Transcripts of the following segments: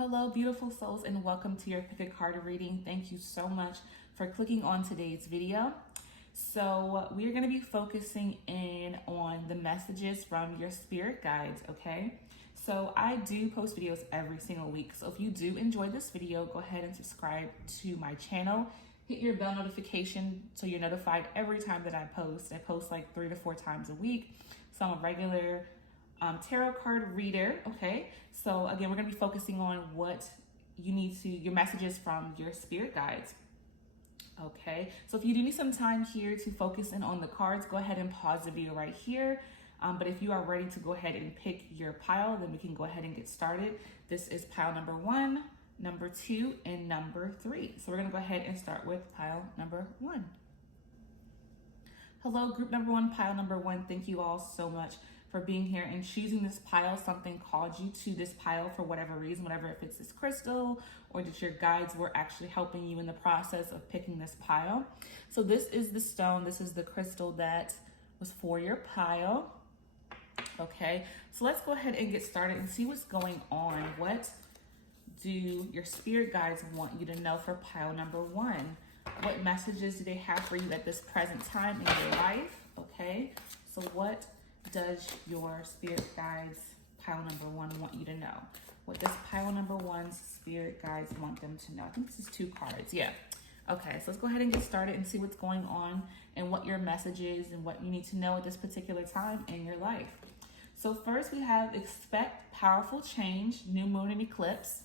Hello, beautiful souls, and welcome to your Pick a Card reading. Thank you so much for clicking on today's video. So we're going to be focusing in on the messages from your spirit guides, okay? So I do post videos every single week. So if you do enjoy this video, go ahead and subscribe to my channel. Hit your bell notification so you're notified every time that I post. I post like 3 to 4 times a week. So I'm a regular tarot card reader, okay? So again, we're gonna be focusing on what you need to, your messages from your spirit guides, okay? So if you do need some time here to focus in on the cards, go ahead and pause the video right here. But if you are ready to go ahead and pick your pile, then we can go ahead and get started. This is pile number 1, number 2, and number 3. So we're gonna go ahead and start with pile number 1. Hello, group number 1, pile number 1. Thank you all so much for being here and choosing this pile. Something called you to this pile for whatever reason, whatever, if it's this crystal or that your guides were actually helping you in the process of picking this pile. So this is the stone, this is the crystal that was for your pile. Okay, so let's go ahead and get started and see what's going on. What do your spirit guides want you to know for pile number 1? What messages do they have for you at this present time in your life? Okay, so what does your spirit guides pile number 1 want you to know? What does pile number 1's spirit guides want them to know? I think this is 2 cards. Yeah. Okay, so let's go ahead and get started and see what's going on and what your message is and what you need to know at this particular time in your life. So first we have expect powerful change, new moon and eclipse.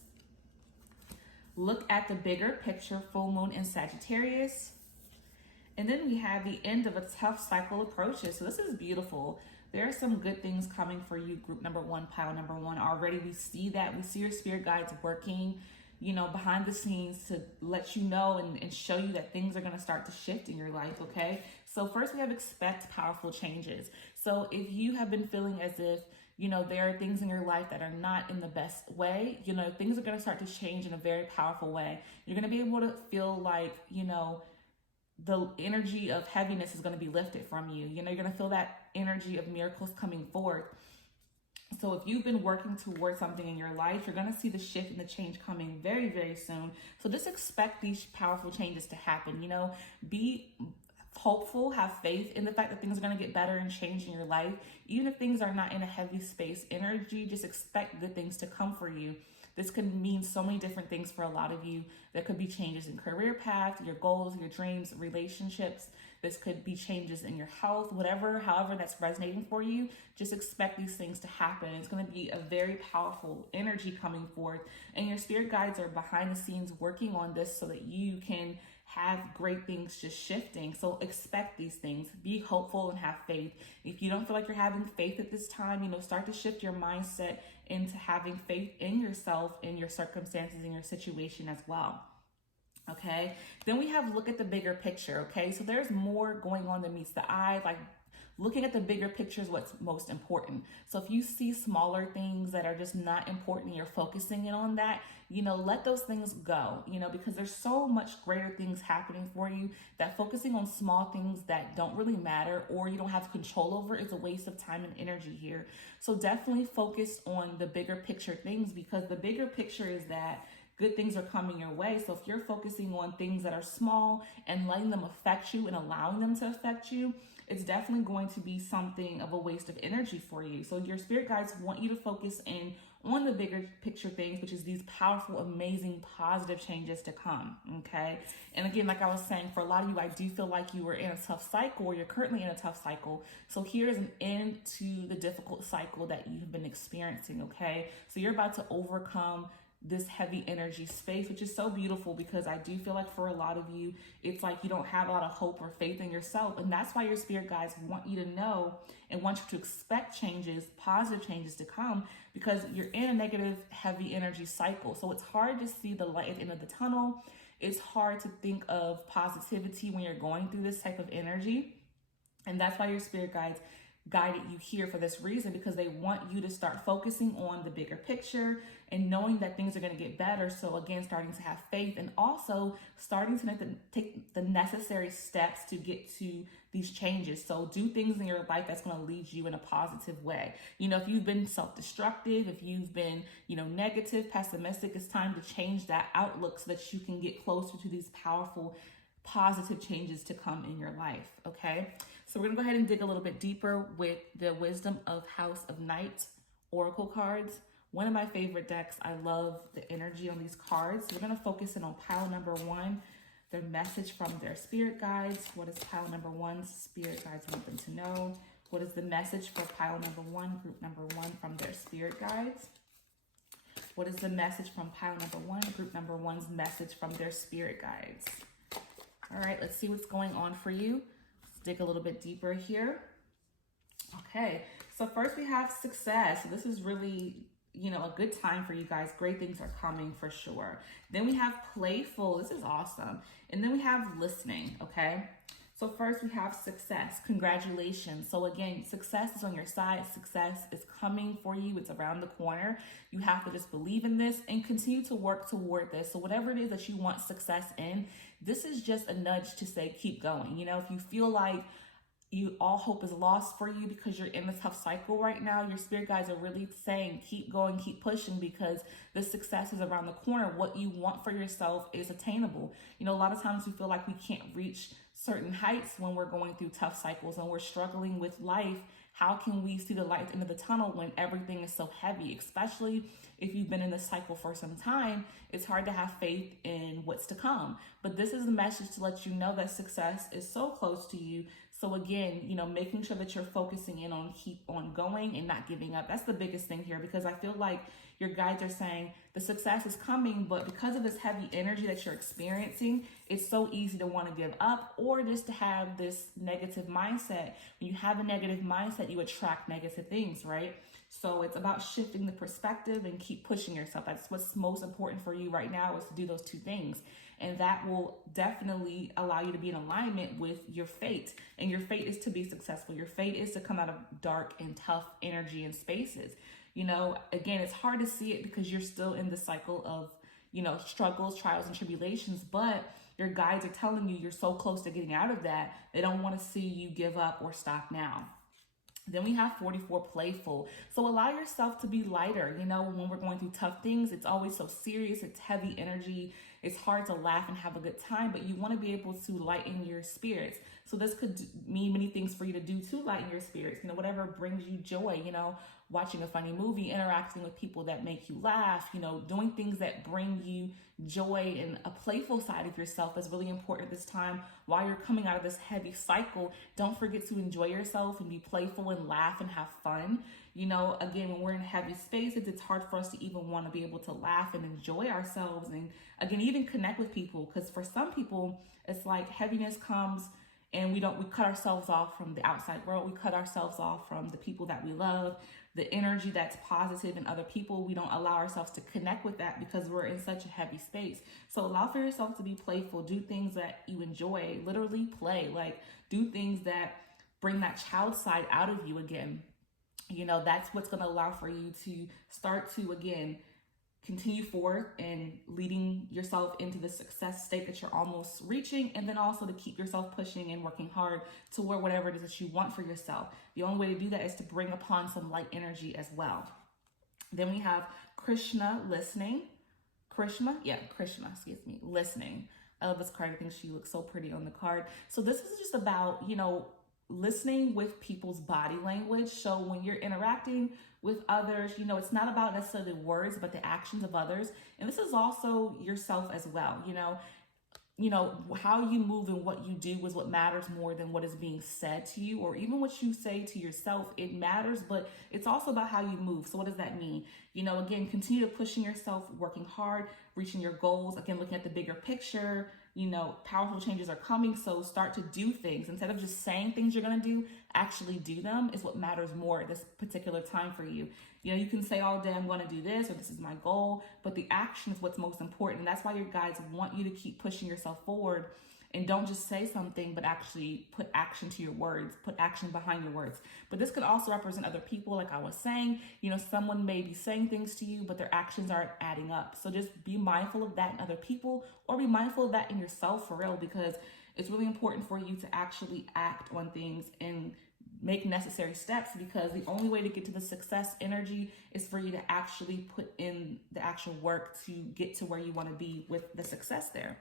Look at the bigger picture, full moon in Sagittarius. And then we have the end of a tough cycle approaches. So this is beautiful. There are some good things coming for you, group number 1, pile number 1. Already we see that. We see your spirit guides working, you know, behind the scenes to let you know and show you that things are going to start to shift in your life, okay? So first we have expect powerful changes. So if you have been feeling as if, you know, there are things in your life that are not in the best way, you know, things are going to start to change in a very powerful way. You're going to be able to feel like, you know, the energy of heaviness is going to be lifted from you. You know, you're going to feel that energy of miracles coming forth. So if you've been working towards something in your life, you're going to see the shift and the change coming very, very soon. So just expect these powerful changes to happen. You know, be hopeful, have faith in the fact that things are going to get better and change in your life. Even if things are not in a heavy space energy, just expect good things to come for you. This could mean so many different things for a lot of you. There could be changes in career path, your goals, your dreams, relationships. This could be changes in your health, however that's resonating for you. Just expect these things to happen. It's going to be a very powerful energy coming forth. And your spirit guides are behind the scenes working on this so that you can have great things just shifting. So expect these things. Be hopeful and have faith. If you don't feel like you're having faith at this time, you know, start to shift your mindset into having faith in yourself, in your circumstances, in your situation as well. Okay, then we have look at the bigger picture. Okay, so there's more going on than meets the eye. Like looking at the bigger picture is what's most important. So if you see smaller things that are just not important and you're focusing in on that, you know, let those things go, you know, because there's so much greater things happening for you that focusing on small things that don't really matter or you don't have control over is a waste of time and energy here. So definitely focus on the bigger picture things, because the bigger picture is that good things are coming your way. So if you're focusing on things that are small and letting them affect you and allowing them to affect you, it's definitely going to be something of a waste of energy for you. So your spirit guides want you to focus in on the bigger picture things, which is these powerful, amazing, positive changes to come, okay? And again, like I was saying, for a lot of you, I do feel like you were in a tough cycle, or you're currently in a tough cycle. So here's an end to the difficult cycle that you've been experiencing, okay? So you're about to overcome this heavy energy space, which is so beautiful, because I do feel like for a lot of you, it's like you don't have a lot of hope or faith in yourself. And that's why your spirit guides want you to know and want you to expect changes, positive changes to come, because you're in a negative, heavy energy cycle. So it's hard to see the light at the end of the tunnel. It's hard to think of positivity when you're going through this type of energy. And that's why your spirit guides guided you here for this reason, because they want you to start focusing on the bigger picture and knowing that things are going to get better. So again, starting to have faith, and also starting to take the necessary steps to get to these changes. So do things in your life that's going to lead you in a positive way. If you've been self-destructive, if you've been, negative, pessimistic, it's time to change that outlook so that you can get closer to these powerful, positive changes to come in your life. Okay. So we're gonna go ahead and dig a little bit deeper with the Wisdom of House of Night Oracle cards. One of my favorite decks. I love the energy on these cards. So we're gonna focus in on pile number 1, their message from their spirit guides. What does pile number 1 spirit guides want them to know? What is the message for pile number 1, group number 1, from their spirit guides? What is the message from pile number 1, group number 1's message from their spirit guides? All right, let's see what's going on for you. Dig a little bit deeper here. Okay, so first we have success. So this is really, a good time for you guys. Great things are coming for sure. Then we have playful. This is awesome. And then we have listening, okay? So first we have success. Congratulations. So again, success is on your side. Success is coming for you. It's around the corner. You have to just believe in this and continue to work toward this. So whatever it is that you want success in, this is just a nudge to say, keep going. If you feel like all hope is lost for you because you're in a tough cycle right now, your spirit guides are really saying, keep going, keep pushing, because the success is around the corner. What you want for yourself is attainable. A lot of times we feel like we can't reach certain heights when we're going through tough cycles and we're struggling with life. How can we see the light at the end of the tunnel when everything is so heavy? Especially if you've been in this cycle for some time, it's hard to have faith in what's to come. But this is a message to let you know that success is so close to you. So again, making sure that you're focusing in on keep on going and not giving up. That's the biggest thing here, because I feel like your guides are saying the success is coming, but because of this heavy energy that you're experiencing, it's so easy to want to give up or just to have this negative mindset. When you have a negative mindset, you attract negative things, right? So it's about shifting the perspective and keep pushing yourself. That's what's most important for you right now, is to do those two things. And that will definitely allow you to be in alignment with your fate. And your fate is to be successful. Your fate is to come out of dark and tough energy and spaces. Again, it's hard to see it because you're still in the cycle of, struggles, trials, and tribulations, but your guides are telling you you're so close to getting out of that. They don't want to see you give up or stop now. Then we have 44, playful. So allow yourself to be lighter. When we're going through tough things, it's always so serious. It's heavy energy. It's hard to laugh and have a good time, but you want to be able to lighten your spirits. So this could mean many things for you to do to lighten your spirits. Whatever brings you joy, watching a funny movie, interacting with people that make you laugh, doing things that bring you joy, and a playful side of yourself is really important this time. While you're coming out of this heavy cycle, don't forget to enjoy yourself and be playful and laugh and have fun. Again, when we're in heavy spaces, it's hard for us to even want to be able to laugh and enjoy ourselves, and again, even connect with people, because for some people, it's like heaviness comes and we cut ourselves off from the outside world. We cut ourselves off from the people that we love, the energy that's positive in other people. We don't allow ourselves to connect with that because we're in such a heavy space. So allow for yourself to be playful. Do things that you enjoy. Literally play. Do things that bring that child side out of you again. That's what's going to allow for you to start to, again, continue forth and leading yourself into the success state that you're almost reaching, and then also to keep yourself pushing and working hard toward whatever it is that you want for yourself. The only way to do that is to bring upon some light energy as well. Then we have Krishna, listening. Krishna, listening. I love this card. I think she looks so pretty on the card. So this is just about, listening with people's body language. So when you're interacting with others, it's not about necessarily words, but the actions of others. And this is also yourself as well. How you move and what you do is what matters more than what is being said to you, or even what you say to yourself. It matters, but it's also about how you move. So what does that mean? Again, continue to pushing yourself, working hard, reaching your goals. Again, looking at the bigger picture. Powerful changes are coming. So start to do things. Instead of just saying things you're going to do, actually do them is what matters more at this particular time for you. You can say all day, I'm going to do this, or this is my goal, but the action is what's most important. And that's why your guides want you to keep pushing yourself forward And don't just say something, but actually put action to your words, put action behind your words. But this could also represent other people. Like I was saying, someone may be saying things to you, but their actions aren't adding up. So just be mindful of that in other people, or be mindful of that in yourself for real, because it's really important for you to actually act on things and make necessary steps, because the only way to get to the success energy is for you to actually put in the actual work to get to where you want to be with the success there.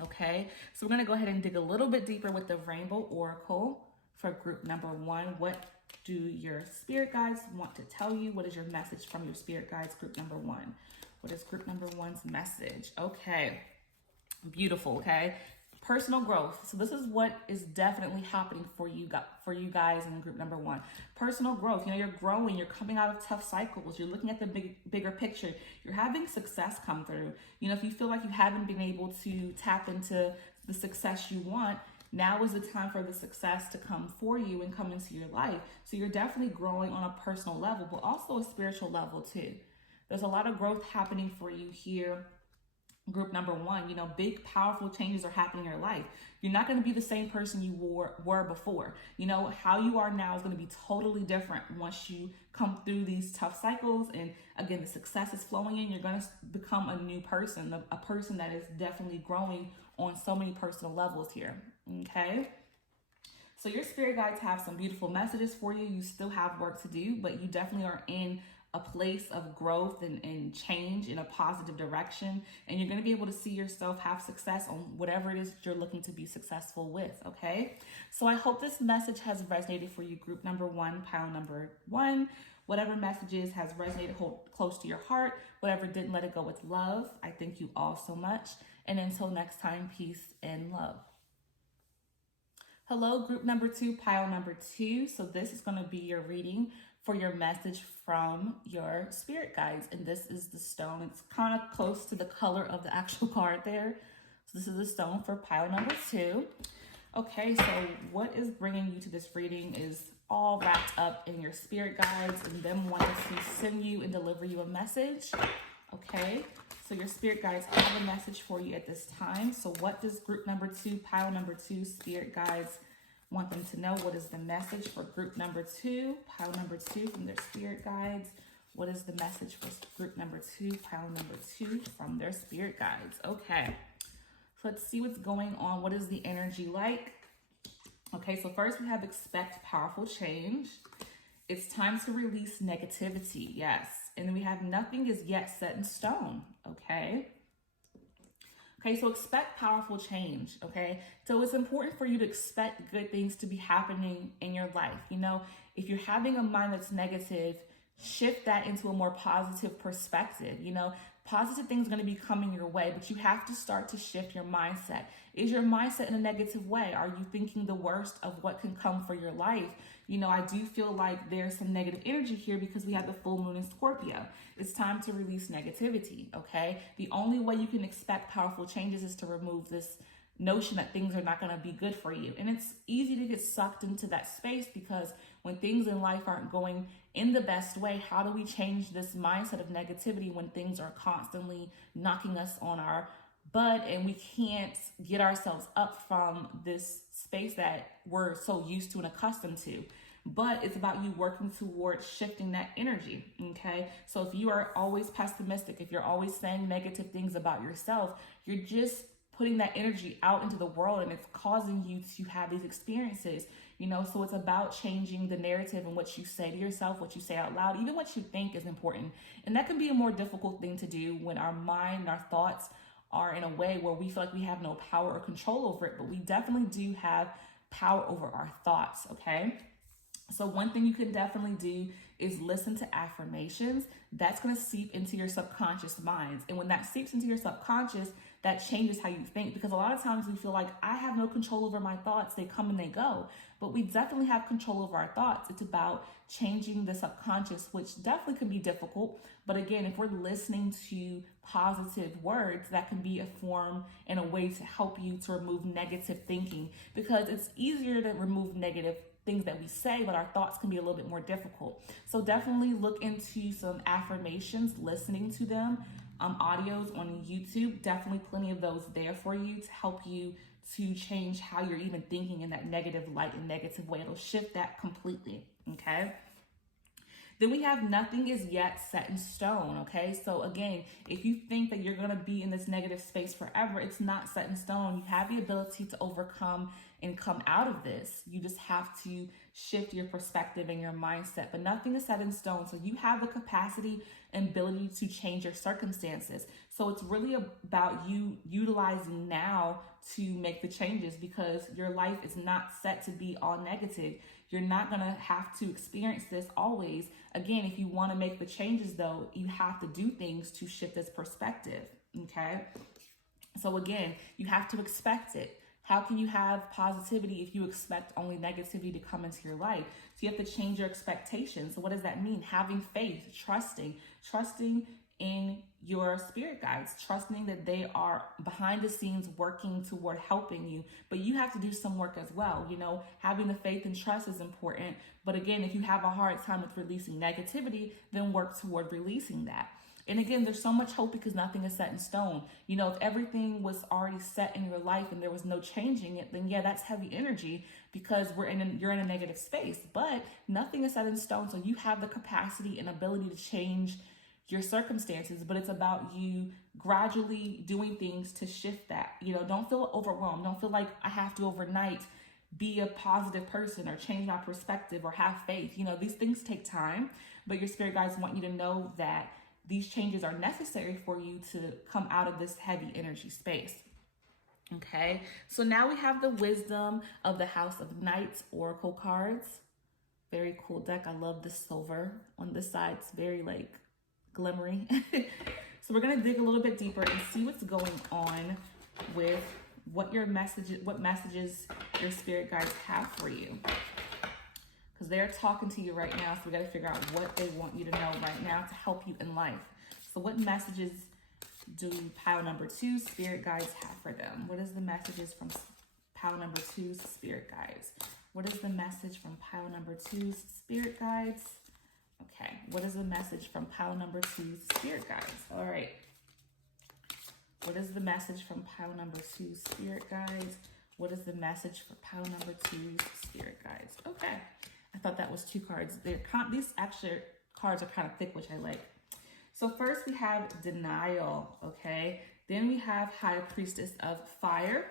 Okay, so we're going to go ahead and dig a little bit deeper with the Rainbow Oracle for group number 1. What do your spirit guides want to tell you? What is your message from your spirit guides, group number 1? What is group number 1's message? Okay, beautiful. Okay, personal growth. So this is what is definitely happening for you guys in group number 1. Personal growth. You're growing. You're coming out of tough cycles. You're looking at the bigger picture. You're having success come through. If you feel like you haven't been able to tap into the success you want, now is the time for the success to come for you and come into your life. So you're definitely growing on a personal level, but also a spiritual level too. There's a lot of growth happening for you here, group number 1. Big, powerful changes are happening in your life. You're not going to be the same person you were before. How you are now is going to be totally different once you come through these tough cycles. And again, the success is flowing in. You're going to become a new person, a person that is definitely growing on so many personal levels here. Okay. So your spirit guides have some beautiful messages for you. You still have work to do, but you definitely are in a place of growth and change in a positive direction. And you're going to be able to see yourself have success on whatever it is that you're looking to be successful with. Okay. So I hope this message has resonated for you, group number 1, pile number 1. Whatever messages has resonated, hold close to your heart. Whatever didn't, let it go with love. I thank you all so much. And until next time, peace and love. Hello, group number 2, pile number 2. So this is going to be your reading for your message from your spirit guides. And this is the stone. It's kind of close to the color of the actual card there. So this is the stone for pile number 2. Okay, so what is bringing you to this reading is all wrapped up in your spirit guides and them wanting to send you and deliver you a message. Okay, so your spirit guides have a message for you at this time. So what does group number 2, pile number 2, spirit guides want them to know? What is the message for group number 2, pile number 2 from their spirit guides? What is the message for group number 2, pile number 2 from their spirit guides? Okay, so let's see what's going on. What is the energy like? Okay, so first we have expect powerful change. It's time to release negativity. Yes. And then we have nothing is yet set in stone. Okay. Okay, so expect powerful change, okay? So it's important for you to expect good things to be happening in your life. If you're having a mind that's negative, shift that into a more positive perspective. Positive things are going to be coming your way, but you have to start to shift your mindset. Is your mindset in a negative way? Are you thinking the worst of what can come for your life? I do feel like there's some negative energy here because we have the full moon in Scorpio. It's time to release negativity, okay? The only way you can expect powerful changes is to remove this notion that things are not going to be good for you. And it's easy to get sucked into that space because when things in life aren't going in the best way, how do we change this mindset of negativity when things are constantly knocking us on our butt and we can't get ourselves up from this space that we're so used to and accustomed to? But it's about you working towards shifting that energy, okay? So if you are always pessimistic, if you're always saying negative things about yourself, you're just putting that energy out into the world and it's causing you to have these experiences, so it's about changing the narrative and what you say to yourself, what you say out loud, even what you think is important. And that can be a more difficult thing to do when our mind and our thoughts are in a way where we feel like we have no power or control over it, but we definitely do have power over our thoughts, okay? So one thing you can definitely do is listen to affirmations. That's going to seep into your subconscious minds. And when that seeps into your subconscious, that changes how you think, because a lot of times we feel like I have no control over my thoughts. They come and they go, but we definitely have control over our thoughts. It's about changing the subconscious, which definitely can be difficult. But again, if we're listening to positive words, that can be a form and a way to help you to remove negative thinking, because it's easier to remove negative things that we say, but our thoughts can be a little bit more difficult. So definitely look into some affirmations, listening to them, audios on YouTube. Definitely plenty of those there for you to help you to change how you're even thinking in that negative light and negative way. It'll shift that completely, okay? Then we have nothing is yet set in stone, okay? So again, if you think that you're gonna be in this negative space forever, it's not set in stone. You have the ability to overcome and come out of this. You just have to shift your perspective and your mindset, but nothing is set in stone. So you have the capacity and ability to change your circumstances. So it's really about you utilizing now to make the changes, because your life is not set to be all negative. You're not going to have to experience this always. Again, if you want to make the changes though, you have to do things to shift this perspective, okay? So again, you have to expect it. How can you have positivity if you expect only negativity to come into your life? So you have to change your expectations. So what does that mean? Having faith, trusting in your spirit guides, trusting that they are behind the scenes working toward helping you, but you have to do some work as well. You know, having the faith and trust is important. But again, if you have a hard time with releasing negativity, then work toward releasing that. And again, there's so much hope because nothing is set in stone. You know, if everything was already set in your life and there was no changing it, then yeah, that's heavy energy because you're in a negative space. But nothing is set in stone, so you have the capacity and ability to change your circumstances, but it's about you gradually doing things to shift that. You know, don't feel overwhelmed. Don't feel like I have to overnight be a positive person or change my perspective or have faith. You know, these things take time, but your spirit guides want you to know that these changes are necessary for you to come out of this heavy energy space. Okay, so now we have the Wisdom of the House of Knights Oracle cards. Very cool deck. I love the silver on this side. It's very like glimmery. So we're gonna dig a little bit deeper and see what's going on with what messages your spirit guides have for you, because they're talking to you right now. So we got to figure out what they want you to know right now to help you in life. So what messages do pile number 2 spirit guides have for them? What is the messages from pile number 2's spirit guides? What is the message from pile number 2's spirit guides? Okay, what is the message from pile number 2's spirit guides? All right. What is the message from pile number 2's spirit guides? What is the message for pile number 2's spirit guides? Okay. I thought that was 2 cards. These actually cards are kind of thick, which I like. So first we have Denial, okay? Then we have High Priestess of Fire.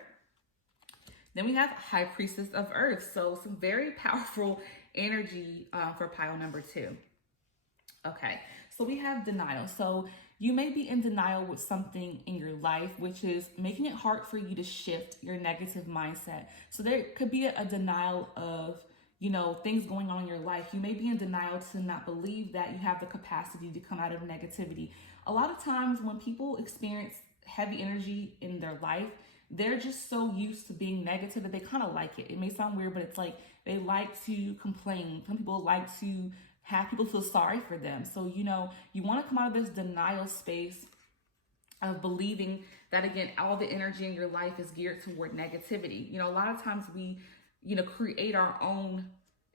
Then we have High Priestess of Earth. So some very powerful energy for pile number 2. Okay, so we have denial. So you may be in denial with something in your life, which is making it hard for you to shift your negative mindset. So there could be a denial of, you know, things going on in your life. You may be in denial to not believe that you have the capacity to come out of negativity. A lot of times when people experience heavy energy in their life, they're just so used to being negative that they kind of like it. It may sound weird, but it's like they like to complain. Some people like to have people feel sorry for them. So, you know, you want to come out of this denial space of believing that, again, all the energy in your life is geared toward negativity. You know, a lot of times we, you know, create our own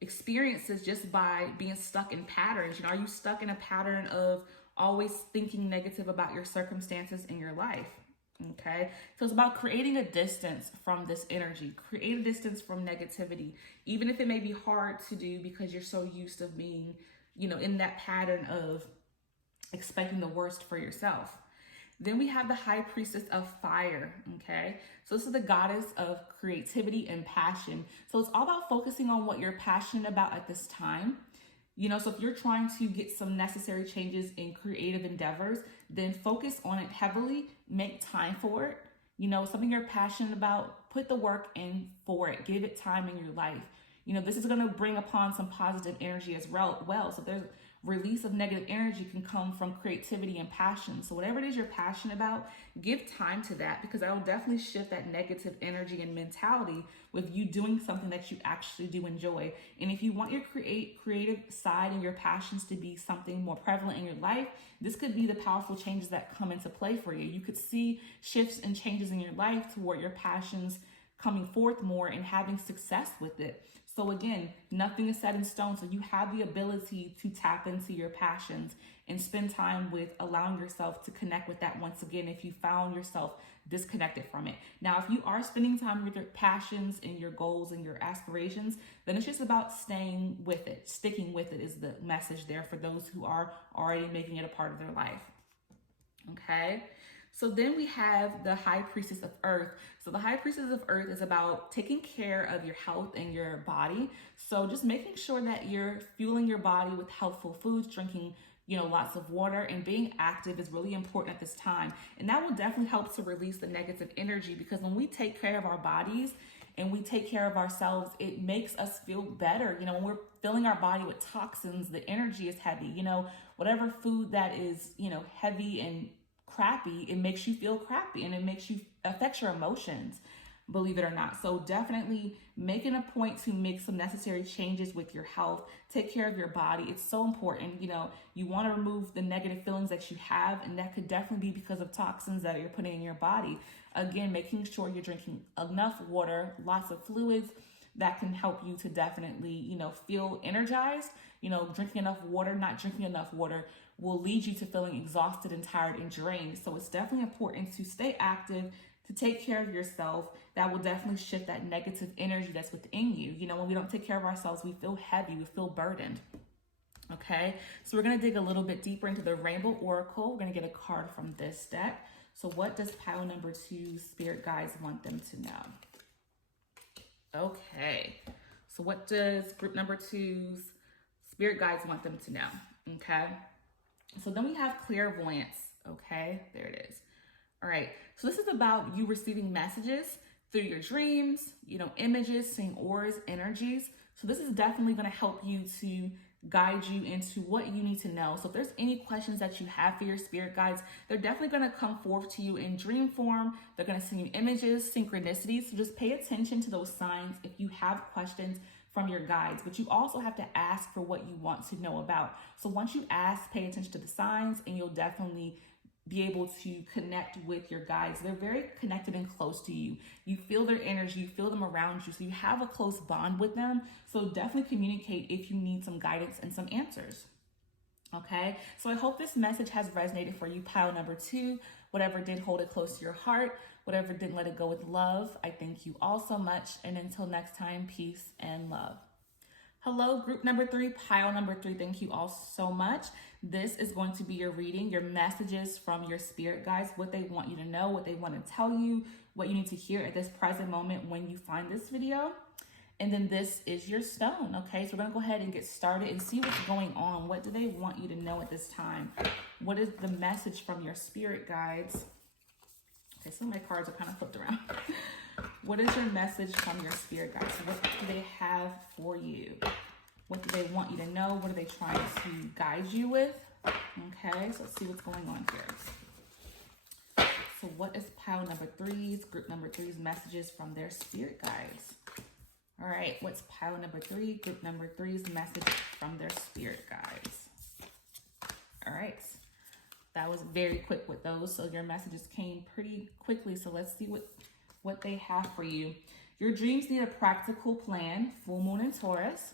experiences just by being stuck in patterns. You know, are you stuck in a pattern of always thinking negative about your circumstances in your life? Okay, so it's about creating a distance from this energy, create a distance from negativity, even if it may be hard to do because you're so used to being, you know, in that pattern of expecting the worst for yourself. Then we have the High Priestess of Fire, okay? So this is the goddess of creativity and passion. So it's all about focusing on what you're passionate about at this time. You know, so if you're trying to get some necessary changes in creative endeavors, then focus on it heavily, make time for it. You know, something you're passionate about, put the work in for it, give it time in your life. You know, this is going to bring upon some positive energy as well. So there's release of negative energy can come from creativity and passion. So whatever it is you're passionate about, give time to that, because that will definitely shift that negative energy and mentality with you doing something that you actually do enjoy. And if you want your creative side and your passions to be something more prevalent in your life, this could be the powerful changes that come into play for you. You could see shifts and changes in your life toward your passions coming forth more and having success with it. So again, nothing is set in stone. So you have the ability to tap into your passions and spend time with allowing yourself to connect with that once again if you found yourself disconnected from it. Now, if you are spending time with your passions and your goals and your aspirations, then it's just about staying with it. Sticking with it is the message there for those who are already making it a part of their life. Okay. So then we have the High Priestess of Earth. So the High Priestess of Earth is about taking care of your health and your body. So just making sure that you're fueling your body with healthful foods, drinking, lots of water, and being active is really important at this time. And that will definitely help to release the negative energy, because when we take care of our bodies and we take care of ourselves, it makes us feel better. When we're filling our body with toxins, the energy is heavy. Whatever food that is, heavy and crappy, it makes you feel crappy, and affects your emotions, believe it or not. So definitely making a point to make some necessary changes with your health. Take care of your body. It's so important. You want to remove the negative feelings that you have, and that could definitely be because of toxins that you're putting in your body. Again, making sure you're drinking enough water, lots of fluids that can help you to definitely, feel energized. Drinking enough water, not drinking enough water will lead you to feeling exhausted and tired and drained. So it's definitely important to stay active, to take care of yourself. That will definitely shift that negative energy that's within you. When we don't take care of ourselves, we feel heavy, we feel burdened. Okay, so we're going to dig a little bit deeper into the Rainbow Oracle. We're going to get a card from this deck. So what does pile number 2 spirit guides want them to know? Okay, so what does group number 2's spirit guides want them to know? Okay, so then we have clairvoyance. Okay, there it is. All right, so this is about you receiving messages through your dreams, images, seeing auras, energies. So this is definitely going to help you to guide you into what you need to know. So if there's any questions that you have for your spirit guides, they're definitely going to come forth to you in dream form. They're going to send you images, synchronicities. So just pay attention to those signs if you have questions from your guides, but you also have to ask for what you want to know about. So once you ask, pay attention to the signs, and you'll definitely be able to connect with your guides. They're very connected and close to you. You feel their energy, you feel them around you, so you have a close bond with them. So definitely communicate if you need some guidance and some answers. Okay, so I hope this message has resonated for you, pile number 2. Whatever did, hold it close to your heart. Whatever didn't, let it go with love. I thank you all so much. And until next time, peace and love. Hello, group number 3, pile number 3. Thank you all so much. This is going to be your reading, your messages from your spirit guides, what they want you to know, what they want to tell you, what you need to hear at this present moment when you find this video. And then this is your stone, okay? So we're gonna go ahead and get started and see what's going on. What do they want you to know at this time? What is the message from your spirit guides? Okay, some of my cards are kind of flipped around. What is your message from your spirit guides? What do they have for you? What do they want you to know? What are they trying to guide you with? Okay, so let's see what's going on here. So what is pile number 3's, group number 3's messages from their spirit guides? All right, what's pile number 3, group number 3's message from their spirit guides? All right, that was very quick with those. So your messages came pretty quickly. So let's see what they have for you. Your dreams need a practical plan, full moon in Taurus.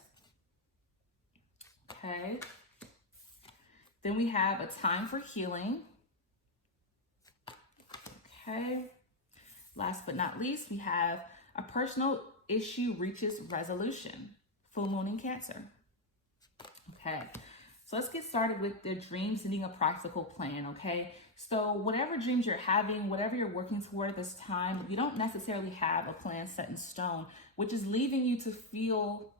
Okay. Then we have a time for healing. Okay. Last but not least, we have a personal issue reaches resolution, full moon in Cancer. Okay. So let's get started with the dreams needing a practical plan, okay? So whatever dreams you're having, whatever you're working toward at this time, you don't necessarily have a plan set in stone, which is leaving you to feel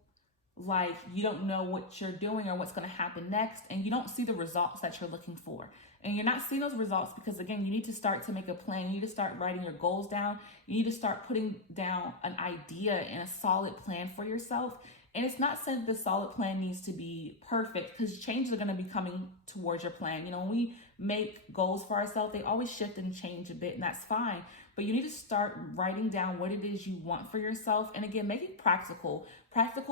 like you don't know what you're doing or what's going to happen next, and you don't see the results that you're looking for. And you're not seeing those results because, again, you need to start to make a plan. You need to start writing your goals down. You need to start putting down an idea and a solid plan for yourself. And it's not saying the solid plan needs to be perfect, because changes are going to be coming towards your plan. When we make goals for ourselves, they always shift and change a bit, and that's fine. But you need to start writing down what it is you want for yourself. And again, making practical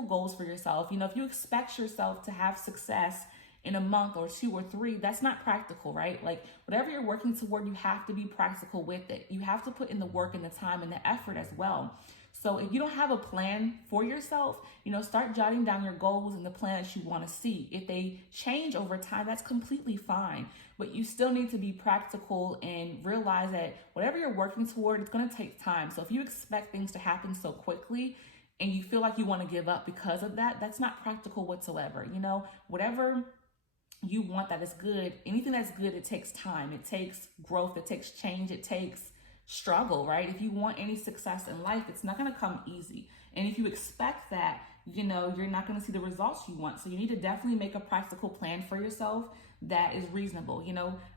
goals for yourself. If you expect yourself to have success in a month or 2 or 3, that's not practical, right? Like whatever you're working toward, you have to be practical with it. You have to put in the work and the time and the effort as well. So if you don't have a plan for yourself, start jotting down your goals and the plan that you want to see. If they change over time, that's completely fine. But you still need to be practical and realize that whatever you're working toward, it's going to take time. So if you expect things to happen so quickly and you feel like you want to give up because of that, that's not practical whatsoever. Whatever you want that is good, anything that's good, it takes time, it takes growth, it takes change, it takes struggle, right? If you want any success in life, it's not going to come easy. And if you expect that, you're not going to see the results you want. So you need to definitely make a practical plan for yourself that is reasonable.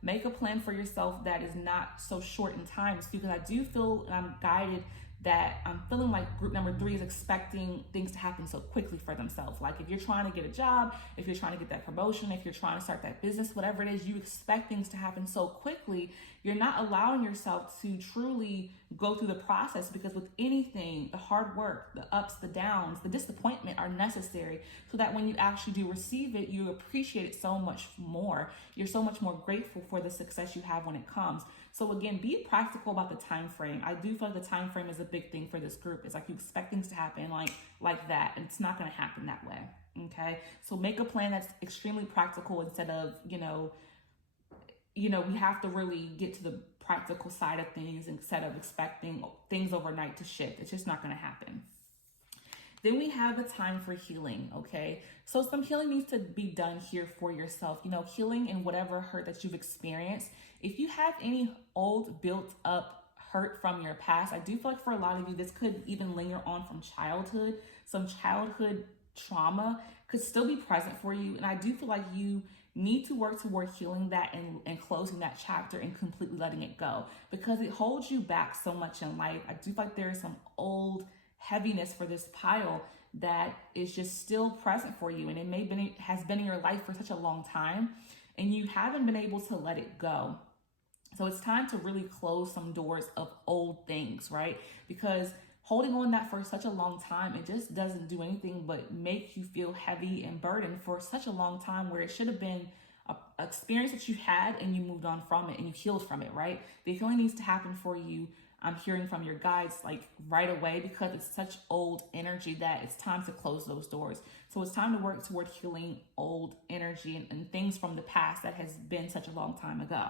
Make a plan for yourself that is not so short in time, because I do feel, and I'm guided, that I'm feeling like group number 3 is expecting things to happen so quickly for themselves. Like if you're trying to get a job, if you're trying to get that promotion, if you're trying to start that business, whatever it is, you expect things to happen so quickly. You're not allowing yourself to truly go through the process, because with anything, the hard work, the ups, the downs, the disappointment are necessary, so that when you actually do receive it, you appreciate it so much more. You're so much more grateful for the success you have when it comes. So again, be practical about the time frame. I do feel like the time frame is a big thing for this group. It's like you expect things to happen like that, and it's not going to happen that way. Okay, so make a plan that's extremely practical, instead of we have to really get to the practical side of things instead of expecting things overnight to shift. It's just not going to happen. Then we have a time for healing, okay? So some healing needs to be done here for yourself. Healing in whatever hurt that you've experienced. If you have any old built up hurt from your past, I do feel like for a lot of you, this could even linger on from childhood. Some childhood trauma could still be present for you. And I do feel like you need to work toward healing that and closing that chapter and completely letting it go, because it holds you back so much in life. I do feel like there is some old heaviness for this pile that is just still present for you, and it has been in your life for such a long time, and you haven't been able to let it go. So it's time to really close some doors of old things, right? Because holding on that for such a long time, it just doesn't do anything but make you feel heavy and burdened for such a long time, where it should have been an experience that you had and you moved on from it and you healed from it, right? The healing needs to happen for you. I'm hearing from your guides right away, because it's such old energy that it's time to close those doors. So it's time to work toward healing old energy and things from the past that has been such a long time ago.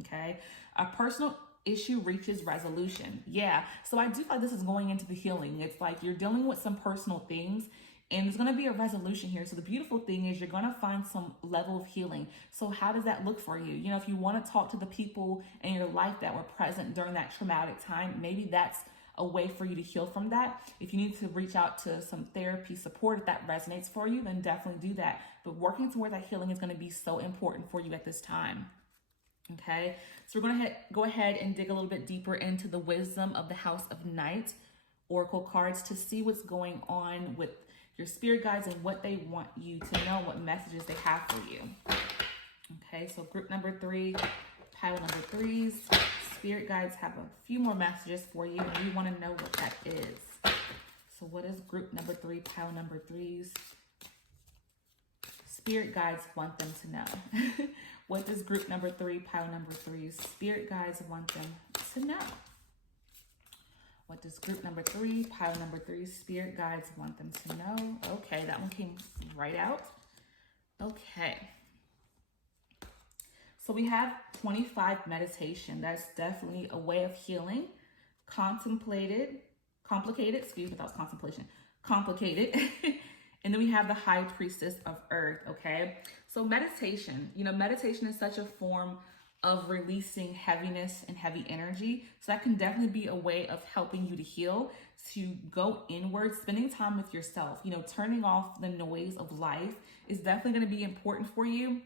Okay. A personal issue reaches resolution. Yeah. So I do feel like this is going into the healing. It's like you're dealing with some personal things, and there's going to be a resolution here. So the beautiful thing is you're going to find some level of healing. So how does that look for you? If you want to talk to the people in your life that were present during that traumatic time, maybe that's a way for you to heal from that. If you need to reach out to some therapy support, if that resonates for you, then definitely do that. But working toward that healing is going to be so important for you at this time. Okay, so we're going to go ahead and dig a little bit deeper into the wisdom of the House of Night oracle cards to see what's going on with your spirit guides and what they want you to know, what messages they have for you. Okay, so group number 3, pile number 3s, spirit guides have a few more messages for you, and you want to know what that is. So what does group number 3, pile number 3s, spirit guides want them to know? What does group number 3, pile number 3s, spirit guides want them to know? What does group number 3, pile number 3, spirit guides want them to know? Okay, that one came right out. Okay. So we have 25 meditation. That's definitely a way of healing. Complicated, that was contemplation. Complicated. And then we have the High Priestess of Earth, okay? So meditation, meditation is such a form of releasing heaviness and heavy energy. So that can definitely be a way of helping you to heal, to go inward, spending time with yourself, turning off the noise of life is definitely going to be important for you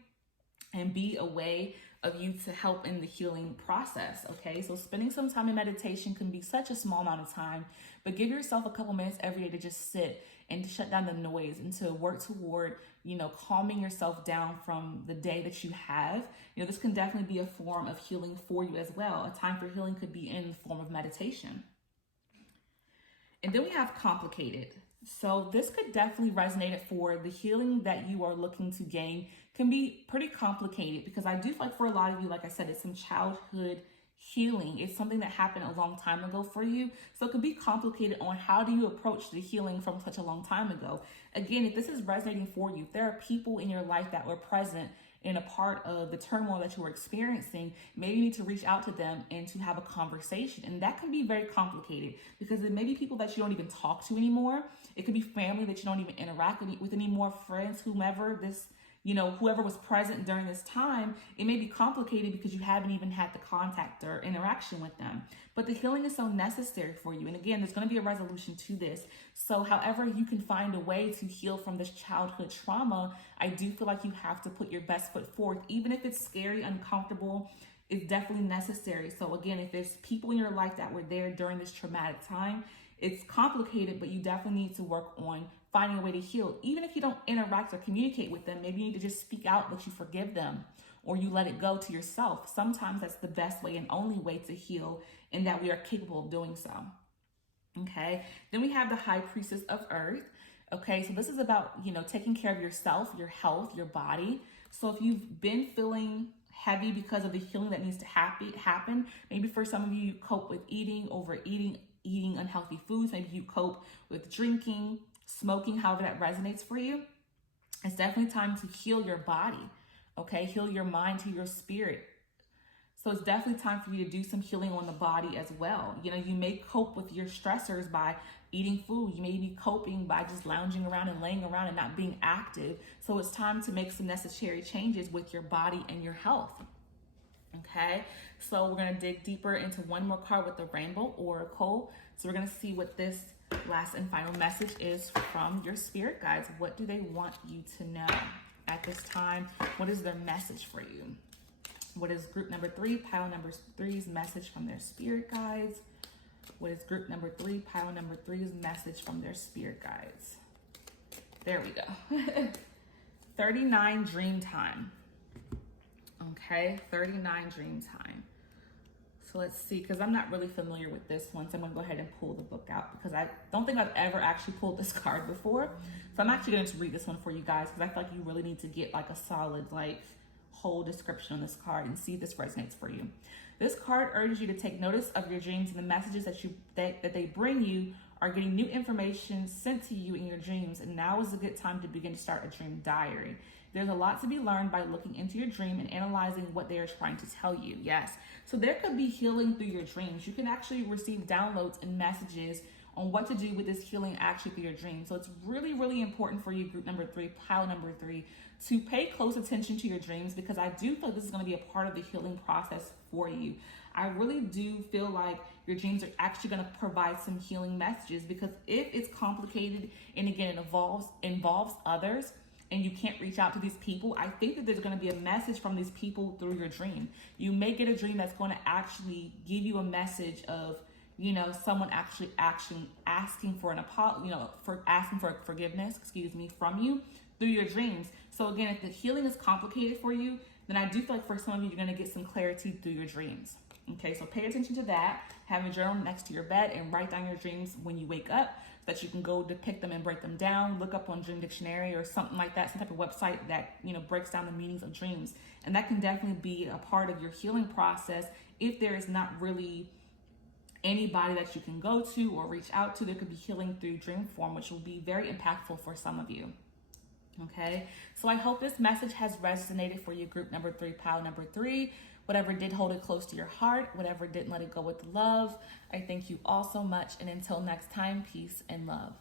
and be a way of you to help in the healing process. Okay, so spending some time in meditation can be such a small amount of time, but give yourself a couple minutes every day to just sit and to shut down the noise and to work toward, calming yourself down from the day that you have. This can definitely be a form of healing for you as well. A time for healing could be in the form of meditation. And then we have complicated. So this could definitely resonate for the healing that you are looking to gain can be pretty complicated, because I do feel like for a lot of you, like I said, it's some childhood healing. It's something that happened a long time ago for you. So it could be complicated on how do you approach the healing from such a long time ago. Again, if this is resonating for you, if there are people in your life that were present in a part of the turmoil that you were experiencing, maybe you need to reach out to them and to have a conversation. And that can be very complicated because it may be people that you don't even talk to anymore. It could be family that you don't even interact with anymore, friends, whomever whoever was present during this time. It may be complicated because you haven't even had the contact or interaction with them. But the healing is so necessary for you. And again, there's going to be a resolution to this. So however you can find a way to heal from this childhood trauma, I do feel like you have to put your best foot forth. Even if it's scary, uncomfortable, it's definitely necessary. So again, if there's people in your life that were there during this traumatic time, it's complicated, but you definitely need to work on finding a way to heal. Even if you don't interact or communicate with them, maybe you need to just speak out that you forgive them or you let it go to yourself. Sometimes that's the best way and only way to heal, and that we are capable of doing so. Okay, then we have the High Priestess of Earth. Okay, so this is about, taking care of yourself, your health, your body. So if you've been feeling heavy because of the healing that needs to happen, maybe for some of you cope with overeating, eating unhealthy foods. Maybe you cope with drinking, smoking, however that resonates for you. It's definitely time to heal your body, okay? Heal your mind, to your spirit. So it's definitely time for you to do some healing on the body as well. You may cope with your stressors by eating food. You may be coping by just lounging around and laying around and not being active. So it's time to make some necessary changes with your body and your health. Okay, so we're going to dig deeper into one more card with the Rainbow Oracle. So we're going to see what this last and final message is from your spirit guides. What do they want you to know at this time? What is their message for you? What is group number 3, pile number 3's message from their spirit guides? What is group number 3, pile number 3's message from their spirit guides? There we go. 39 Dream Time. Okay, 39 Dream Time. So let's see, because I'm not really familiar with this one, so I'm going to go ahead and pull the book out because I don't think I've ever actually pulled this card before. So I'm actually going to read this one for you guys because I feel like you really need to get like a solid, whole description on this card and see if this resonates for you. This card urges you to take notice of your dreams and the messages that they bring you are getting new information sent to you in your dreams, and now is a good time to begin to start a dream diary. There's a lot to be learned by looking into your dream and analyzing what they are trying to tell you. Yes, so there could be healing through your dreams. You can actually receive downloads and messages on what to do with this healing actually through your dreams. So it's really, really important for you, group number 3, pile number 3, to pay close attention to your dreams, because I do feel like this is going to be a part of the healing process for you. I really do feel like your dreams are actually going to provide some healing messages, because if it's complicated and again it involves others and you can't reach out to these people, I think that there's going to be a message from these people through your dream. You may get a dream that's going to actually give you a message of, someone actually asking for an apology, for asking for forgiveness, from you through your dreams. So again, if the healing is complicated for you, then I do feel like for some of you, you're going to get some clarity through your dreams. Okay, so pay attention to that. Have a journal next to your bed and write down your dreams when you wake up so that you can go depict them and break them down. Look up on Dream Dictionary or something like that, some type of website that, breaks down the meanings of dreams. And that can definitely be a part of your healing process. If there is not really anybody that you can go to or reach out to, there could be healing through dream form, which will be very impactful for some of you. Okay, so I hope this message has resonated for you, group number 3, pile number 3. Whatever did, hold it close to your heart. Whatever didn't, let it go with love. I thank you all so much. And until next time, peace and love.